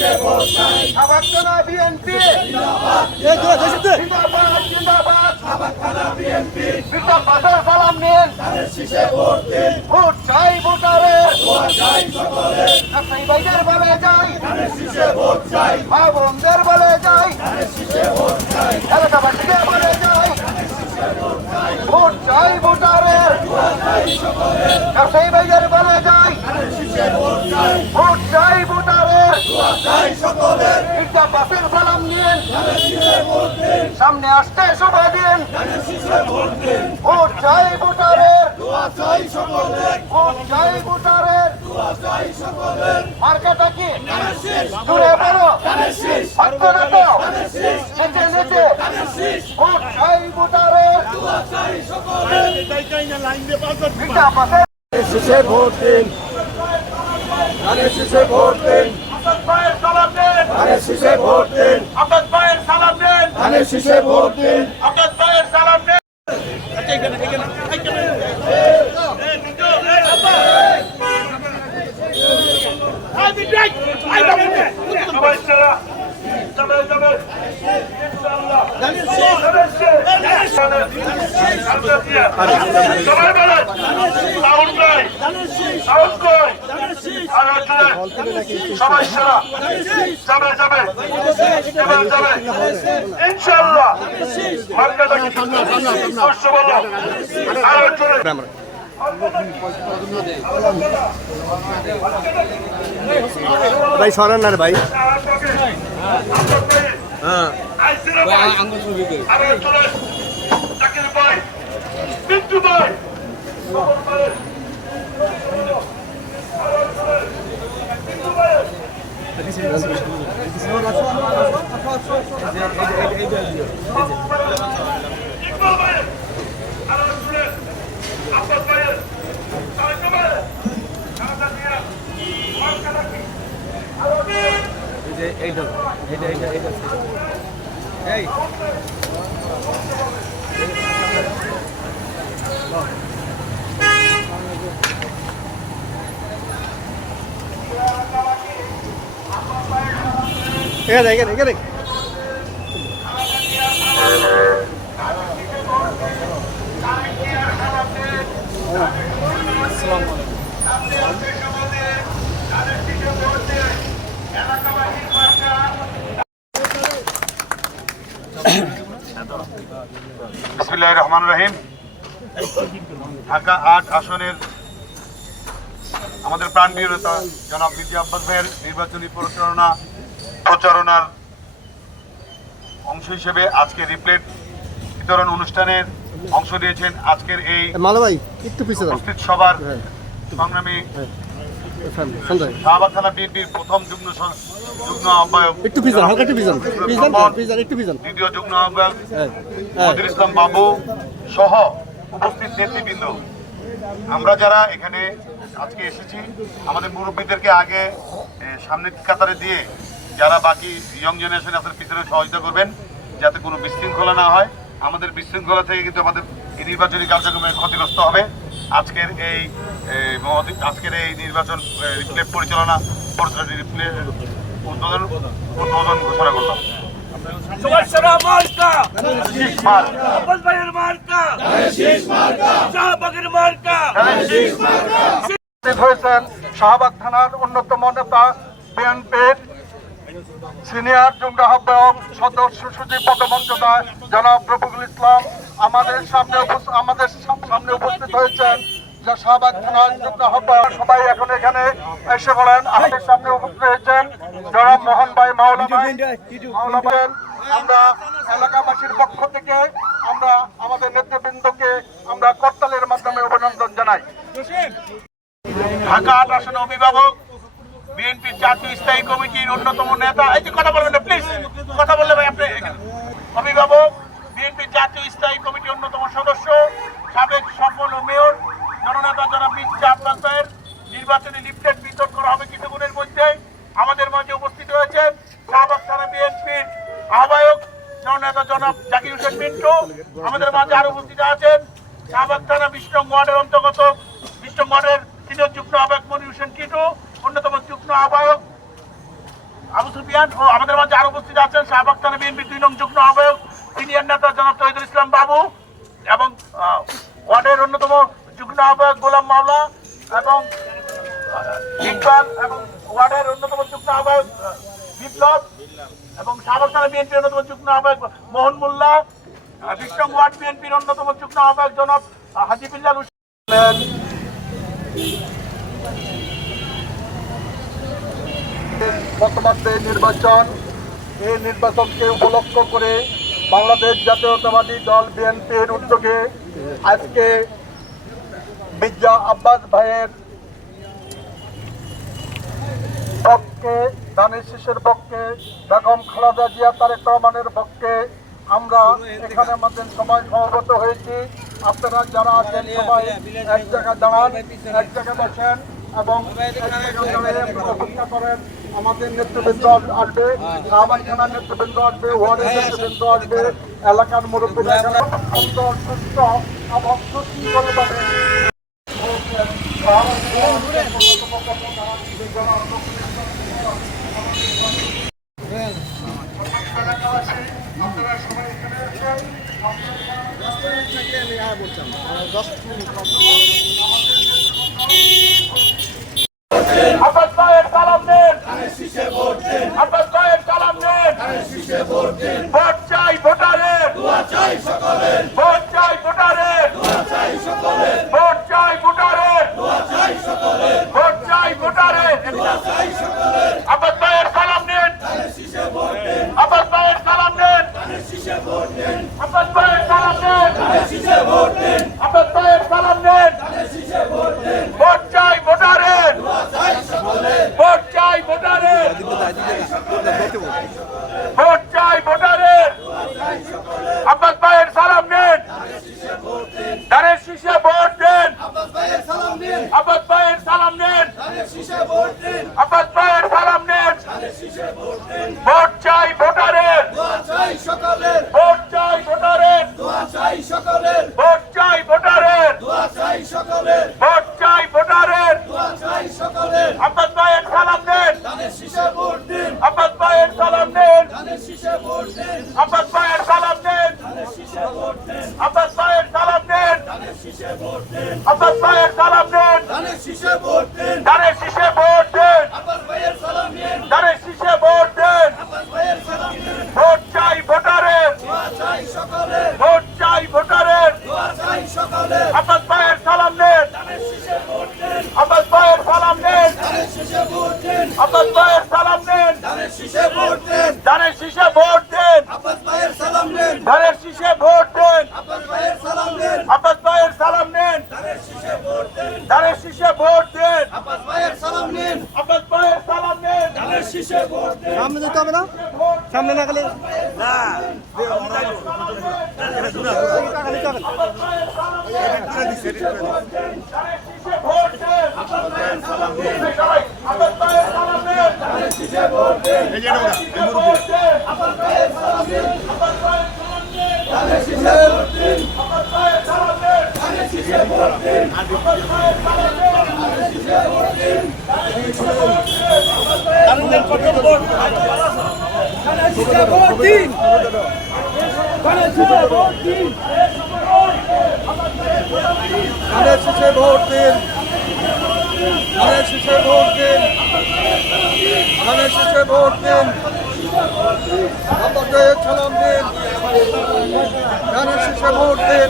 সাবাকখানা BNP সালাম নিন। Vote চাই ভোটারের, ভাইদের বলে যাই, মা বোনদের বলে যাই, এলাকাবাসীকে বলে যাই, ভোট চাই ভোটারের, ব্যবসায়ী ভাইদের বলে যাই, ভোট চাই ভোটারের, একটা বাসের সালাম নিন, সামনে আসতে শোভা দিন, ভোট চাই ভোটারের, ভোট চাই ভোটারের, মার্কাটা কি জুড়ে বলো, পারতো না তো নেচে নেচে, ভোট চাই ভোটারের, একটা বাসের শেষে ভোট দিন, শেষে ভোট দিন, সালাম দেন, শেষে ভোট দিন, আব্বাস ভাইয়ের সালাম দেন, শেষে ভোট দিন। আব্বাস ভাইয়ের সালাম দেন। ইনশাআল্লাহ ভাই সরান না রে ভাই। এখানে বিসমিল্লাহির রহমানির রহিম। ঢাকা ৮ আসনের আমাদের প্রাণপ্রিয় নেতা জনাব মির্জা আব্বাস ভাইয়ের নির্বাচনী প্রচারণার অংশ হিসেবে আজকে রিপ্লেট বিতরণ অনুষ্ঠানের অংশ নিয়েছেন আজকের এই উপস্থিত সবার সংগ্রামী শাহবাগ থানা বিএনপির প্রথম যুগ্ম আহ্বায়ক, দ্বিতীয় যুগ্ম আহ্বায়ক মনিরুল ইসলাম বাবু সহ উপস্থিত নেতৃবৃন্দ। আমরা যারা এখানে আজকে এসেছি আমাদের মুরব্বীদেরকে আগে সামনের কাতারে দিয়ে যারা বাকি ইয়ং জেনারেশন আপনার পিছনে সহযোগিতা করবেন যাতে কোনো বিশৃঙ্খলা না হয়। আমাদের বিশৃঙ্খলা থেকে কিন্তু আমাদের এই নির্বাচনী কার্যক্রমে ক্ষতিগ্রস্ত হবে। আজকের এই নির্বাচন রিপ্লে পরিচালনা উদ্বোধন ঘোষণা করলাম। হয়েছেন শাহবাগ থানার অন্যতম নেতা বিএনপির সিনিয়র যুগ্ম আহ্বায়ক সদস্য সচিব পদমর্যাদায় জনাব রফিকুল ইসলাম আমাদের সামনে উপস্থিত হয়েছেন। যা শাহবাগ থানার যুগ্ম আহ্বায়ক সবাই এখন এখানে এসে বলেন। আমাদের সামনে উপস্থিত হয়েছেন জনাব মোহন ভাই মাওলা ভাই। আমরা এলাকাবাসীর পক্ষ থেকে আমরা আমাদের নেতৃবৃন্দকে আমরা করতালের মাধ্যমে অভিনন্দন জানাই। ঢাকা ৮ আসনের অভিভাবক বিএনপির জাতীয় স্থায়ী কমিটির অন্যতম নেতা, এই যে কথা বলবেন না প্লিজ, কথা বললে ভাই আপনি। অভিভাবক বিএনপির জাতীয় স্থায়ী কমিটির অন্যতম সদস্য সাবেক সফল ও মেয়র জননেতা জনাব মির্জা আব্বাস ভাইয়ের নির্বাচনী লিফলেট বিতরণ করা হবে কিছুক্ষণের মধ্যে। আমাদের মাঝে উপস্থিত হয়েছেন শাহবাগ থানা বিএনপির আহ্বায়ক জননেতা জনাব জাকির হোসেন মিন্টু। আমাদের মাঝে আরো উপস্থিত আছেন শাহবাগ থানা ২০ নং ওয়ার্ডের অন্তর্গত ২০ নং ওয়ার্ডের সিনিয়র যুগ্ম আহ্বায়ক মনিরুল হোসেন কিটু, অন্যতম যুগ্ম আহ্বায়ক আবু সুফিয়ান ও আমাদের মাঝে আরো উপস্থিত আছেন শাহবাগ থানা বিএনপি 2 নং যুগ্ম আহ্বায়ক সিনিয়র নেতা জনাব তহিদুল ইসলাম বাবু এবং ওয়ার্ডের অন্যতম যুগ্ম আহ্বায়ক গোলাম মাওলা এবং ইকবাল এবং ওয়ার্ডের অন্যতম যুগ্ম আহ্বায়ক বিপ্লব এবং শাহবাগ থানা বিএনপির অন্যতম যুগ্ম আহ্বায়ক মোহন মোল্লা, বিক্রম ওয়ার্ড বিএনপির অন্যতম যুগ্ম আহ্বায়ক জনাব হাজি বিল্লাল হোসেন। বর্তমান যে নির্বাচন, এই নির্বাচনকে উপলক্ষ করে বাংলাদেশ জাতীয়তাবাদী দল বিএনপির উদ্যোগে আজকে মির্জা আব্বাস ভাইয়ের পক্ষে, ধানের শীষের পক্ষে, বেগম খালেদা জিয়া তারেক রহমানের পক্ষে আমরা এখানে আমাদের সবাই সমবেত হয়েছি। আপনারা যারা আছেন সবাই এক জায়গায় দাঁড়ান, এক জায়গায় বসেন এবং এক জায়গায় দাঁড়িয়ে অপেক্ষা করেন। আমাদের নেতৃবৃন্দ আসবে, শাহবাগ থানার নেতৃবৃন্দ আসবে, ওয়ার্ডের নেতৃবৃন্দ আসবে, এলাকার মুরব্বীরা এখানে সুন্দর, সুস্থ এবং সুশৃঙ্খলভাবে আব্বাস ভাইয়ের সালাম নেন, আব্বাস ভাইয়ের সালাম নেন, ভোট চাই ভোটারের, ভোট চাই ভোটারের, ভোট চাই ভোটারের, ভোট চাই ভোটারের। আব্বাস ভাইয়ের সালাম নেন, আব্বাস ভাইয়ের সালাম নেন, আব্বাস ভাইয়ের সালাম নেন, আব্বাস ভাইয়ের সালাম নেন, ভোট চাই ভোটারের, ভোট চাই ভোটারের, ভোট চাই ভোটারের। আব্বাস ভাইয়ের সালাম নেন, ধানের শীষে ভোট দেন, আব্বাস ভাইয়ের সালাম নেন, আব্বাস ভাইয়ের সালাম নেন, আব্বাস ভাইয়ের সালাম নেন, ভোট চাই ভোটারের, ভোট চাই ভোটারের, ভোট চাই ভোটারের, ভোট চাই ভোটারের। আব্বাস ভাইয়ের সালাম নেন, আব্বাস ভাইয়ের সালাম নেন, আব্বাস ভাইয়ের সালাম নেন, আব্বাস ভাইয়ের সালাম নেন, আব্বাস ভাইয়ের সালাম নেন, ধানের শীষে ভোট দেন, ধানের শীষে ভোট দেন, ভোট চাই ভোটারের, ভোট চাই ভোটারের। আব্বাস ভাইয়ের সালাম নেন, আব্বাস ভাইয়ের সালাম নেন, আব্বাস ভাইয়ের সালাম নেন, ধানের শীষে ভোট দেন, ধানের শীষে ভোট দেন, আব্বাস ভাইয়ের সালাম নেন, ধানের শীষে ভোট দেন, আব্বাস ভাইয়ের সালাম নেন, আব্বাস ভাইয়ের সালাম নেন, ধানের শীষে ভোট দেন, ধানের শীষে ভোট দেন, আব্বাস ভাইয়ের সালাম নেন, আব্বাস ভাইয়ের সালাম নেন, ধানের শীষে ভোট দেন। সামনে যেতে হবে না, সামনে না গেলে ধানের শীষে ভোট দিন, ধানের শীষে ভোট দিন, ধানের শীষে ভোট দিন, আব্বাস ভাইয়ের সালাম দিন, ধানের শীষে ভোট দিন।